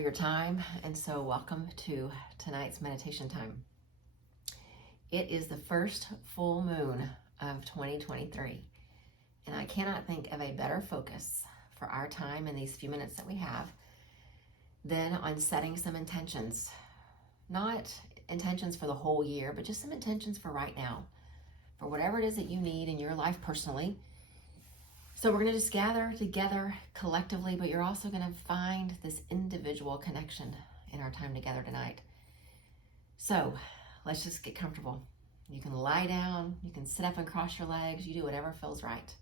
your time, and so welcome to tonight's meditation time. It is the first full moon of 2023, and I cannot think of a better focus for our time in these few minutes that we have than on setting some intentions. Not intentions for the whole year, but just some intentions for right now, for whatever it is that you need in your life personally. So we're going to just gather together collectively, but you're also going to find this individual connection in our time together tonight. So let's just get comfortable. You can lie down, you can sit up and cross your legs, you do whatever feels right.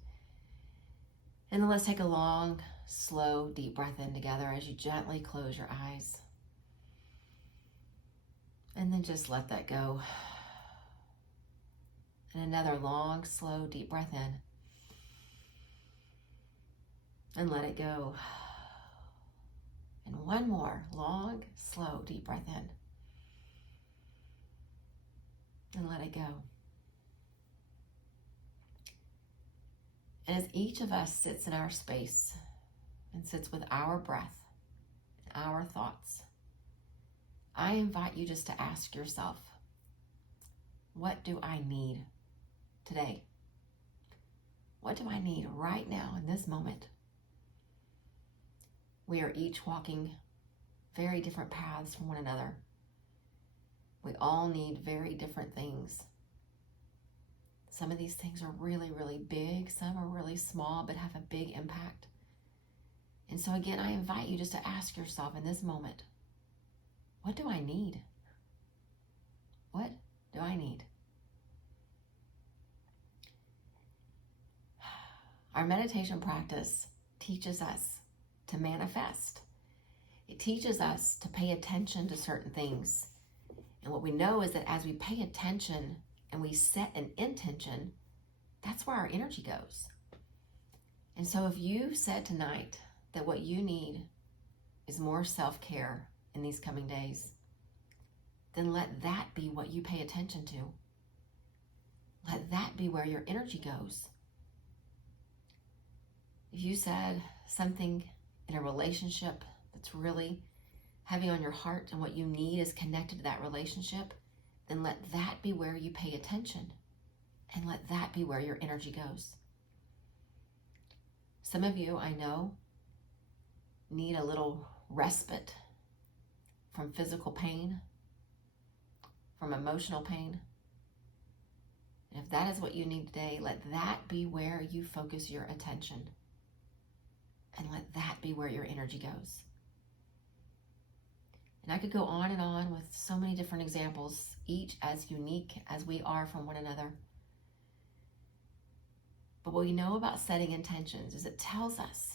And then let's take a long, slow, deep breath in together as you gently close your eyes. And then just let that go. And another long, slow, deep breath in. And let it go. And one more long, slow, deep breath in. And let it go. And as each of us sits in our space and sits with our breath and our thoughts, I invite you just to ask yourself, what do I need today? What do I need right now in this moment? We are each walking very different paths from one another. We all need very different things. Some of these things are really, really big. Some are really small, but have a big impact. And so again, I invite you just to ask yourself in this moment, what do I need? What do I need? Our meditation practice teaches us to manifest. It teaches us to pay attention to certain things. And what we know is that as we pay attention and we set an intention, that's where our energy goes. And so if you said tonight that what you need is more self-care in these coming days, then let that be what you pay attention to. Let that be where your energy goes. If you said something in a relationship that's really heavy on your heart and what you need is connected to that relationship, then let that be where you pay attention and let that be where your energy goes. Some of you, I know, need a little respite from physical pain, from emotional pain. And if that is what you need today, let that be where you focus your attention. And let that be where your energy goes. And I could go on and on with so many different examples, each as unique as we are from one another. But what we know about setting intentions is it tells us,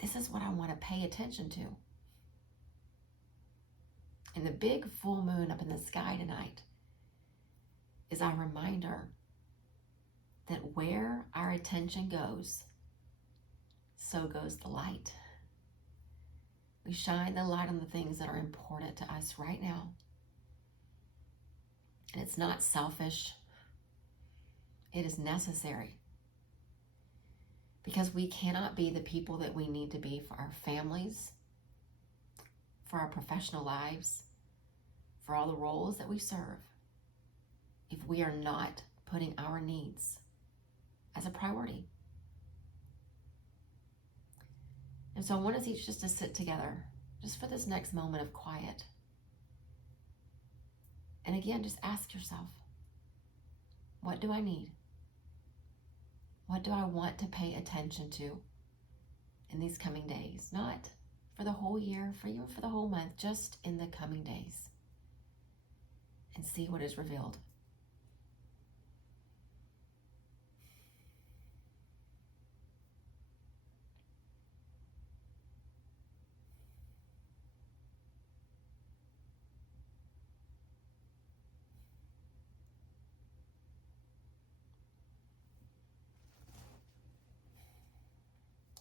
this is what I want to pay attention to. And the big full moon up in the sky tonight is our reminder that where our attention goes, so goes the light. We shine the light on the things that are important to us right now. And it's not selfish. It is necessary. Because we cannot be the people that we need to be for our families, for our professional lives, for all the roles that we serve, if we are not putting our needs as a priority. And so I want us each just to sit together, just for this next moment of quiet. And again, just ask yourself, what do I need? What do I want to pay attention to in these coming days? Not for the whole year, for you, for the whole month, just in the coming days. And see what is revealed.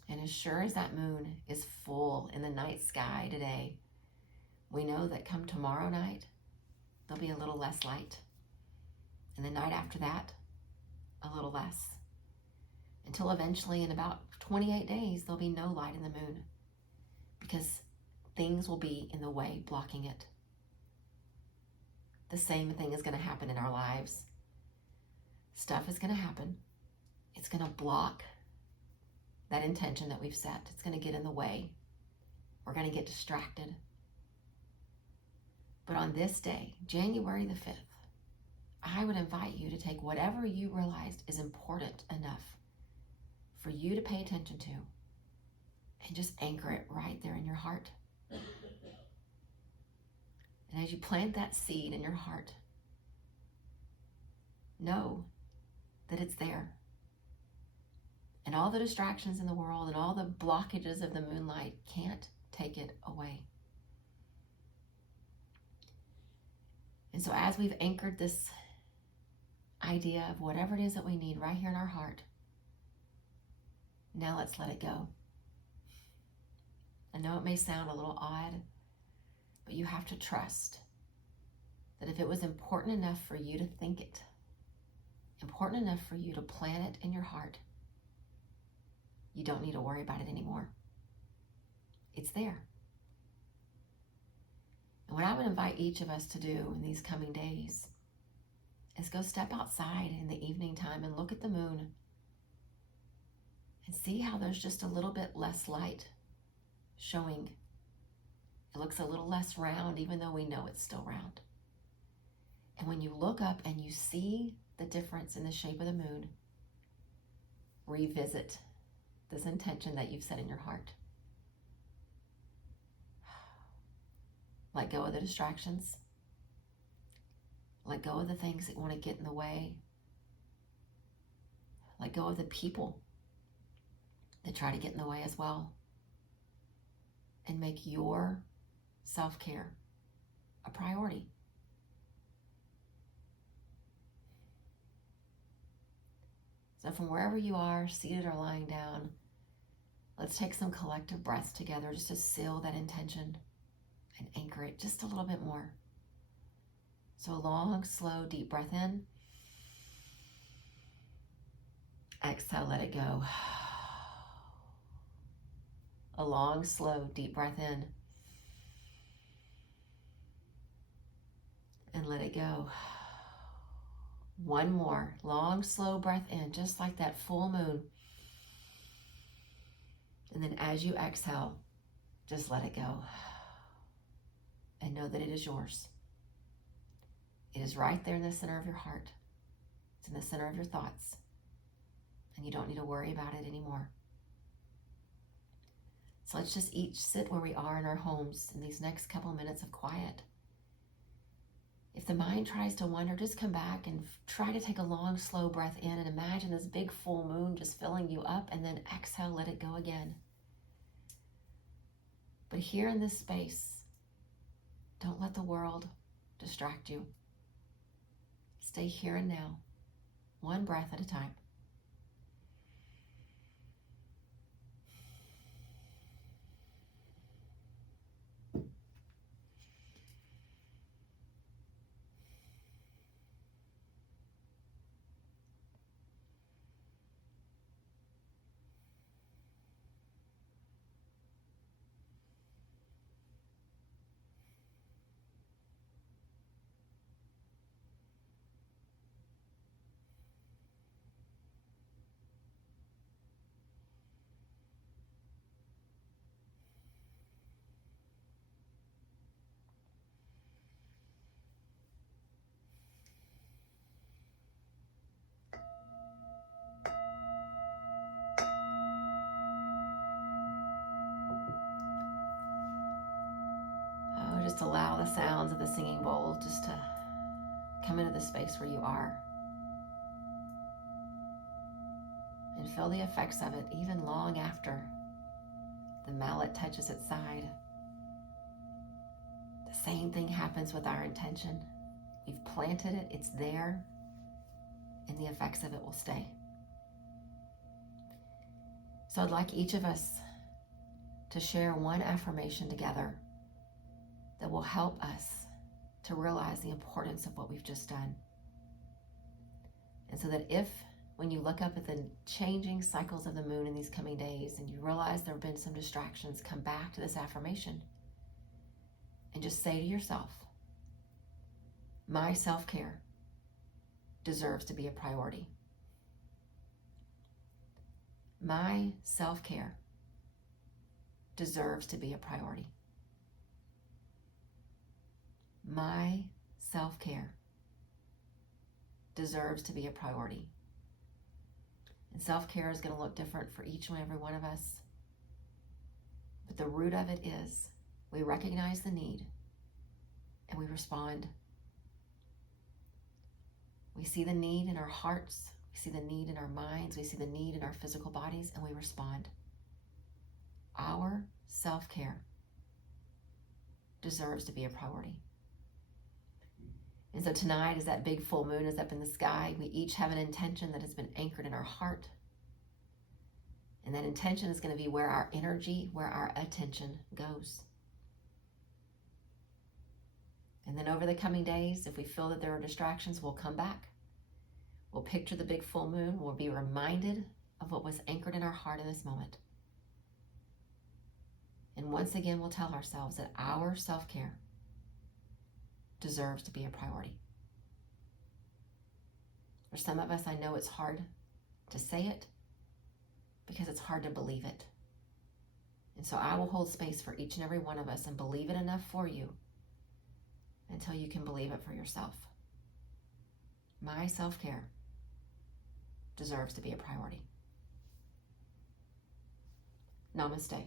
And as sure as that moon is full in the night sky today, we know that come tomorrow night, there'll be a little less light. And the night after that, a little less. Until eventually in about 28 days, there'll be no light in the moon. Because things will be in the way, blocking it. The same thing is going to happen in our lives. Stuff is going to happen. It's going to block that intention that we've set. It's going to get in the way. We're going to get distracted. But on this day, January the 5th, I would invite you to take whatever you realized is important enough for you to pay attention to and just anchor it right there in your heart. And as you plant that seed in your heart, know that it's there. And all the distractions in the world and all the blockages of the moonlight can't take it away. And so as we've anchored this idea of whatever it is that we need right here in our heart, now let's let it go. I know it may sound a little odd, but you have to trust that if it was important enough for you to think it, important enough for you to plant it in your heart, you don't need to worry about it anymore. It's there. And what I would invite each of us to do in these coming days is go step outside in the evening time and look at the moon and see how there's just a little bit less light showing. It looks a little less round, even though we know it's still round. And when you look up and you see the difference in the shape of the moon, revisit this intention that you've set in your heart. Let go of the distractions. Let go of the things that want to get in the way. Let go of the people that try to get in the way as well. And make your self-care a priority. So from wherever you are, seated or lying down, let's take some collective breaths together just to seal that intention and anchor it just a little bit more. So a long, slow, deep breath in. Exhale, let it go. A long, slow, deep breath in. And let it go. One more long, slow breath in, just like that full moon. And then as you exhale, just let it go. And know that it is yours. It is right there in the center of your heart. It's in the center of your thoughts. And you don't need to worry about it anymore. So let's just each sit where we are in our homes in these next couple minutes of quiet. If the mind tries to wander, just come back and try to take a long, slow breath in and imagine this big full moon just filling you up, and then exhale, let it go again. But here in this space, don't let the world distract you. Stay here and now, one breath at a time. Just allow the sounds of the singing bowl just to come into the space where you are. And feel the effects of it even long after the mallet touches its side. The same thing happens with our intention. We've planted it, it's there, and the effects of it will stay. So I'd like each of us to share one affirmation together that will help us to realize the importance of what we've just done. And so that if, when you look up at the changing cycles of the moon in these coming days and you realize there have been some distractions, come back to this affirmation and just say to yourself, my self-care deserves to be a priority. My self-care deserves to be a priority. My self-care deserves to be a priority. And self-care is going to look different for each and every one of us. But the root of it is we recognize the need and we respond. We see the need in our hearts. We see the need in our minds. We see the need in our physical bodies, and we respond. Our self-care deserves to be a priority. And so tonight, as that big full moon is up in the sky, we each have an intention that has been anchored in our heart. And that intention is going to be where our energy, where our attention goes. And then over the coming days, if we feel that there are distractions, we'll come back. We'll picture the big full moon. We'll be reminded of what was anchored in our heart in this moment. And once again, we'll tell ourselves that our self-care deserves to be a priority. For some of us, I know it's hard to say it because it's hard to believe it. And so I will hold space for each and every one of us and believe it enough for you until you can believe it for yourself. My self-care deserves to be a priority. Namaste.